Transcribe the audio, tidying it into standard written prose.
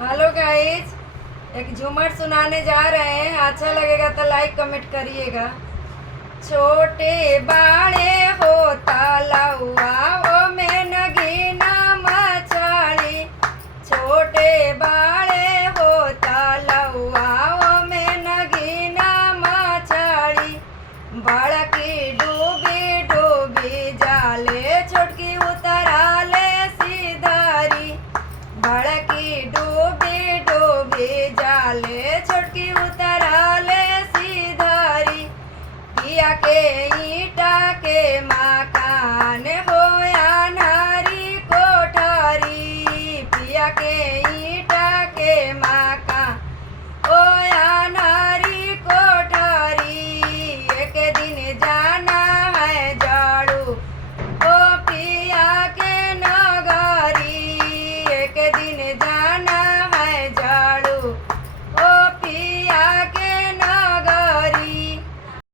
Hello guys, एक झूमर सुनाने जा रहे हैं। अच्छा लगेगा तो लाइक कमेंट करिएगा। छोटे बाड़े होता लौआ ओ में नगीना मचाड़ी। छोटे बाड़े होता लौआ ओ में नगीना मचाड़ी। बड़की डूबी डूबी जाले छोटकी उतराले सीधारी। बड़की डूबी डूबी जाले छोटकी उतराले सीधारी। पिया के ईटा के मकान होया नारी कोठारी। पिया के ईटा के मकान होया नारी कोठारी। एक दिन जाना है झाड़ू ओ पिया के नगारी। एक दिन जाना है